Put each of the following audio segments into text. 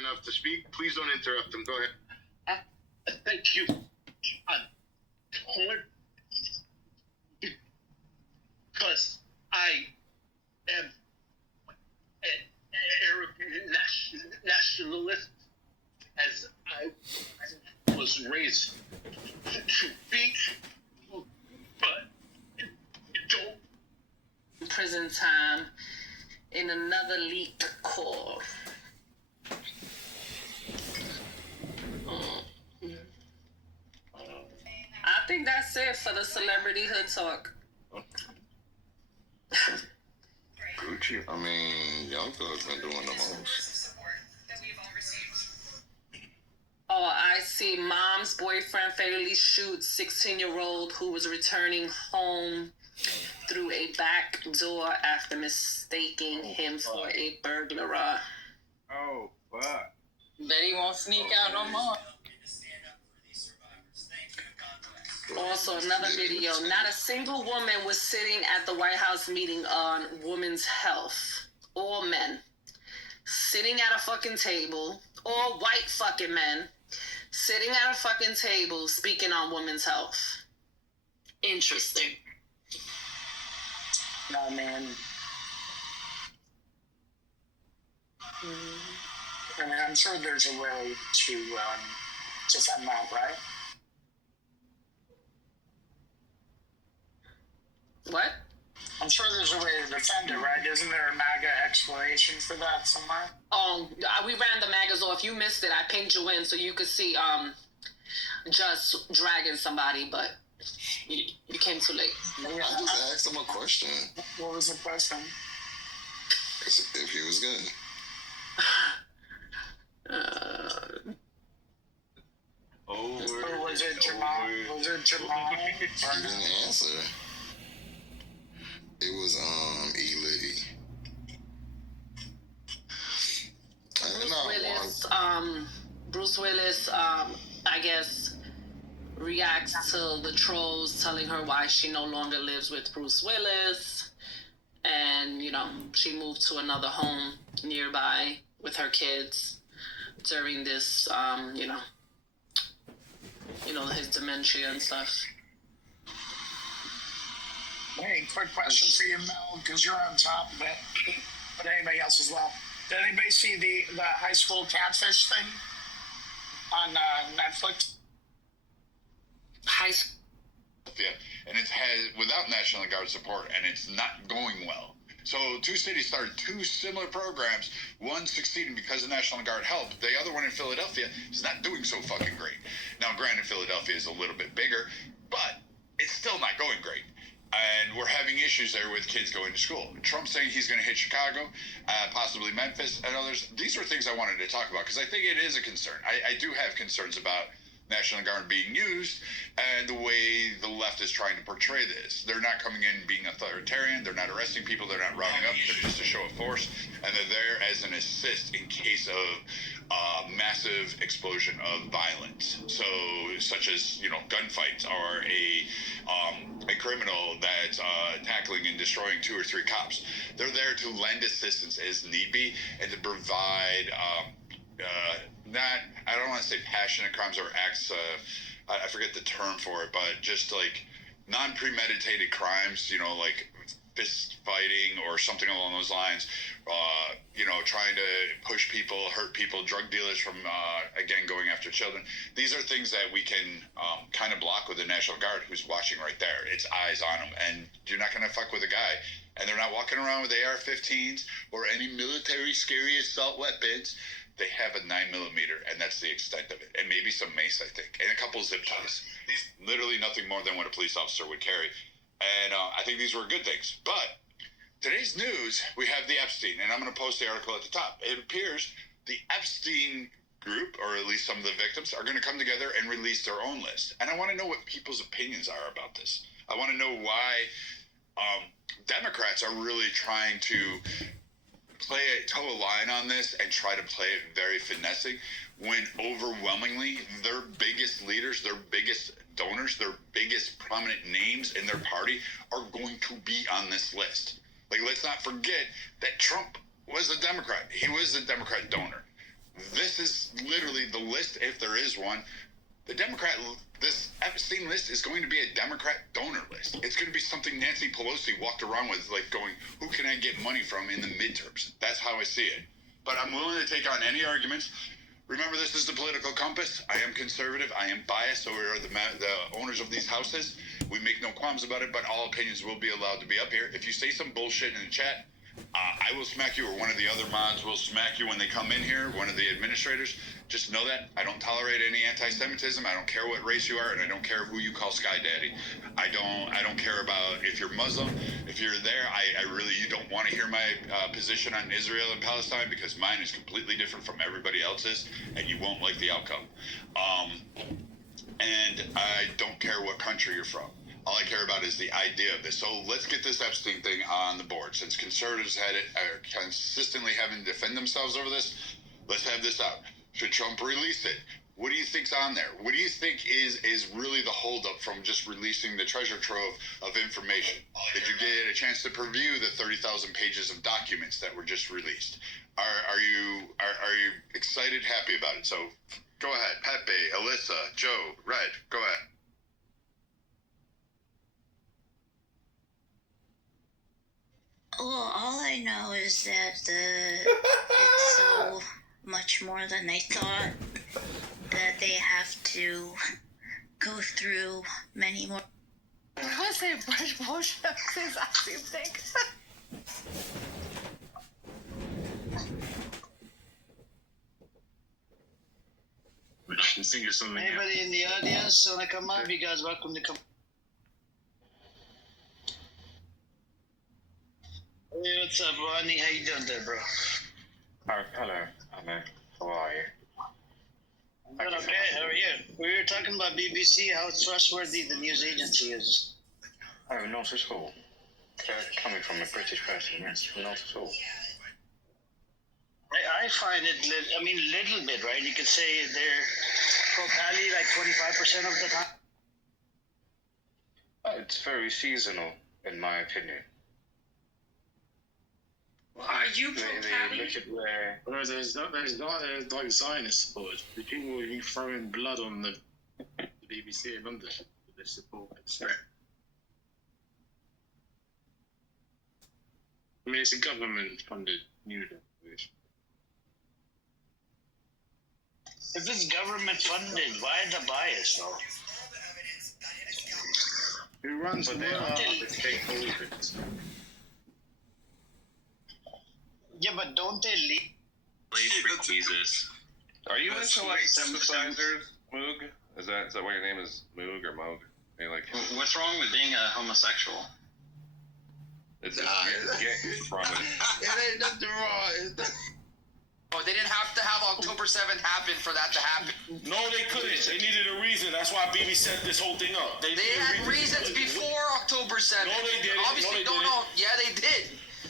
enough to speak. Please don't interrupt him. Go ahead. Thank you. I'm torn because I am an Arab nationalist, as I was raised to be, but don't. Prison time in another leaked call. I think that's it for the celebrity hood talk. Gucci. I mean, Young Thug's been doing the most. Oh, I see. Mom's boyfriend fatally shoots 16-year-old who was returning home through a back door after mistaking him for a burglar. Oh, fuck. Bet he won't sneak out no more. Also, another video. Not a single woman was sitting at the White House meeting on women's health. All men. Sitting at a fucking table. All white fucking men. Sitting at a fucking table speaking on women's health. Interesting. Nah, man. I mean, I'm sure there's a way to set them up, right? What? I'm sure there's a way to defend it, right? Isn't there a MAGA explanation for that somewhere? Oh, we ran the magas off. You missed it. I pinged you in so you could see just dragging somebody, but you came too late. I just asked him a question. What was the question? If he was good. Or was it Jamal? Was it Jamal? He didn't answer. It was E. Liddy. Bruce Willis, I guess, reacts to the trolls telling her why she no longer lives with Bruce Willis. And, you know, she moved to another home nearby with her kids during this, his dementia and stuff. Hey, quick question for you, Mel, because you're on top of it, but anybody else as well. Did anybody see the high school catfish thing on Netflix? High school. Yeah, and it has without National Guard support, and it's not going well. So two cities started two similar programs. One succeeding because of National Guard help. The other one in Philadelphia is not doing so fucking great. Now, granted, Philadelphia is a little bit bigger, but it's still not going great. And we're having issues there with kids going to school. Trump's saying he's going to hit Chicago, possibly Memphis, and others. These are things I wanted to talk about because I think it is a concern. I do have concerns about National Guard being used and the way the left is trying to portray this. They're not coming in being authoritarian. They're not arresting people. They're not rounding up. They're just a show of force. And they're there as an assist in case of massive explosion of violence. So, such as, gunfights or a criminal that's tackling and destroying 2 or 3 cops. They're there to lend assistance as need be and to provide I don't want to say passionate crimes or acts, I forget the term for it, but just like non-premeditated crimes, like fist fighting or something along those lines, trying to push people, hurt people, drug dealers from, again, going after children. These are things that we can kind of block with the National Guard who's watching right there. It's eyes on them, and you're not going to fuck with a guy. And they're not walking around with AR-15s or any military scary assault weapons. They have a 9mm, and that's the extent of it. And maybe some mace, I think, and a couple zip ties. These literally nothing more than what a police officer would carry. And I think these were good things. But today's news, we have the Epstein, and I'm going to post the article at the top. It appears the Epstein group, or at least some of the victims, are going to come together and release their own list. And I want to know what people's opinions are about this. I want to know why Democrats are really trying to toe a line on this and try to play it very finessing when overwhelmingly their biggest leaders, their biggest donors, their biggest prominent names in their party are going to be on this list. Like, let's not forget that Trump was a Democrat. He was a Democrat donor. This is literally the list, if there is one. This Epstein list is going to be a Democrat donor list. It's going to be something Nancy Pelosi walked around with, like going, who can I get money from in the midterms? That's how I see it. But I'm willing to take on any arguments. Remember, this is the political compass. I am conservative. I am biased. So we are the owners of these houses. We make no qualms about it, but all opinions will be allowed to be up here. If you say some bullshit in the chat, I will smack you, or one of the other mods will smack you when they come in here, one of the administrators. Just know that I don't tolerate any anti-Semitism. I don't care what race you are, and I don't care who you call Sky Daddy. I don't care about if you're Muslim. If you're there, you don't want to hear my position on Israel and Palestine, because mine is completely different from everybody else's, and you won't like the outcome. And I don't care what country you're from. All I care about is the idea of this. So let's get this Epstein thing on the board. Since conservatives are consistently having to defend themselves over this, let's have this out. Should Trump release it? What do you think's on there? What do you think is really the holdup from just releasing the treasure trove of information? Did you get a chance to preview the 30,000 pages of documents that were just released? Are you excited, happy about it? So go ahead, Pepe, Alyssa, Joe, Red, go ahead. Well, all I know is that it's so much more than they thought, that they have to go through many more. I say bullshit. It's the exact same thing. Anybody in the audience want to come up? You guys welcome to come. Hey, what's up, Ronnie? How you doing there, bro? Hello, Anna. How are you? I'm doing okay. How are you? We were talking about BBC, how trustworthy the news agency is. Oh, not at all. Coming from a British person, yes, not at all. I find it, little bit, right? You could say they're pro-Cali like 25% of the time. It's very seasonal, in my opinion. Well, are you They pro-Cali? look at where... Well, there's like Zionist support. The people will be throwing blood on the BBC in London for this support. So. I mean, it's a government-funded news organization. If it's government funded, why the bias, though? Who runs But the they are world? the stakeholders. Yeah, but don't they lead? Jesus. Are you into like sympathizers, Moog? Is that why your name is Moog or Moog? Are you like, What's wrong with being a homosexual? it's wrong with it. It ain't nothing wrong. Oh, they didn't have to have October 7th happen for that to happen. No, they couldn't. They needed a reason. That's why BB set this whole thing up. They had reasons before October 7th. No, they didn't. Obviously, No, they didn't. Yeah, they did.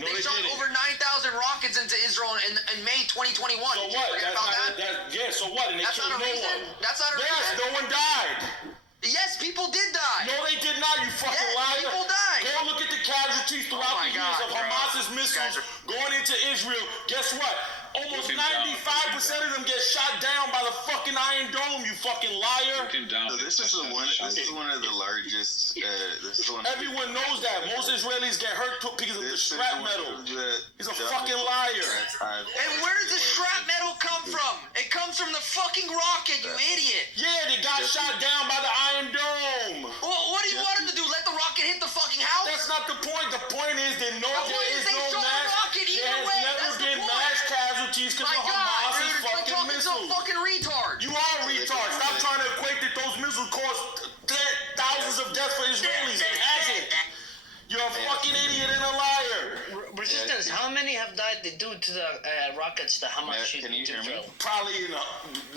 No, they they shot didn't. over 9,000 rockets into Israel in May 2021. So Did you what? forget about that? Yeah, so what? And they That's killed not a no reason. one. That's not a Yes, reason. no one died. Yes, people did die. No, they did not, you fucking Yes, liar. people died. Go look at the casualties throughout Oh my the years God, of bro. Hamas's missiles going into Israel. Guess what? Almost 95% of them get shot down by the fucking Iron Dome, you fucking liar. So this is one of the largest. Everyone knows that. Most Israelis get hurt because of the scrap metal. He's a fucking liar. And where does the scrap metal come from? It comes from the fucking rocket, you idiot. Yeah, they got shot down by the Iron Dome. Well, what do you want them to do? Let the rocket hit the fucking house? That's not the point. The point is that The point is they shot a rocket either there way. has That's never the been point. mass casualties because My of God, Hamas's dude, it's like fucking talking to a missiles. fucking retard. You are a retard. Stop trying to equate that those missiles caused thousands of deaths for Israelis. It hasn't. You're a fucking idiot and a liar. Resistance, how many have died due to the rockets that Hamas shot can you into hear me? Israel? Probably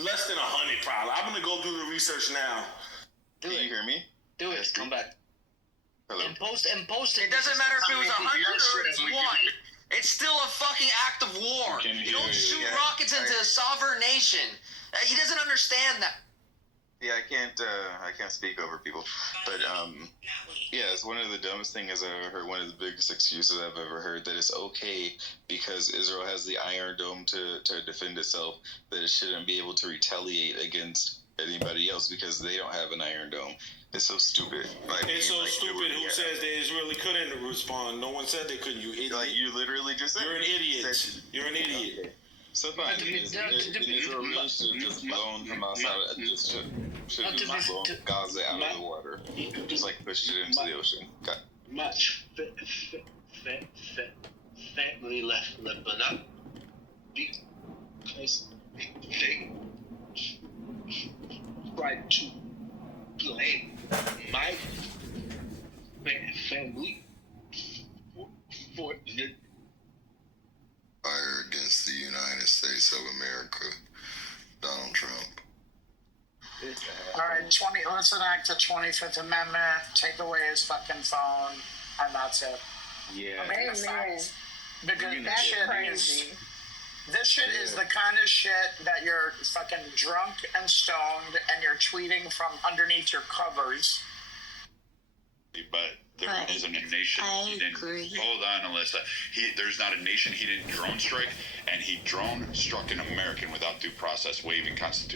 less than 100. Probably. I'm gonna go do the research now. Do Can you it. hear me? Do it. Come back. Hello. And post it. It doesn't matter if it was 100 or it's 1. It's still a fucking act of war. You don't shoot rockets into a sovereign nation. He doesn't understand that. Yeah, I can't speak over people, but yeah, it's one of the dumbest things I've ever heard. One of the biggest excuses I've ever heard, that it's okay because Israel has the Iron Dome to defend itself, that it shouldn't be able to retaliate against anybody else because they don't have an Iron Dome. It's so stupid. Like, it's so stupid. Who says they Israeli couldn't respond? No one said they couldn't. You idiot. Like, you literally just said. You're an idiot. You're an idiot. Okay. So fine. Israel really should have just blown Hamas out. Just should have just blown Gaza out of the water. Just like pushed it into the ocean. Got much family left Lebanon because they tried to blame my family for the fire against the United States of America, Donald Trump. All right, let's enact the 25th Amendment, take away his fucking phone, and that's it. Yeah. Amen. Because That's this shit is the kind of shit that you're fucking drunk and stoned and you're tweeting from underneath your covers. But there isn't a nation he didn't. Hold on, Alyssa. There's not a nation he didn't drone strike, and he drone struck an American without due process, waiving constitutional.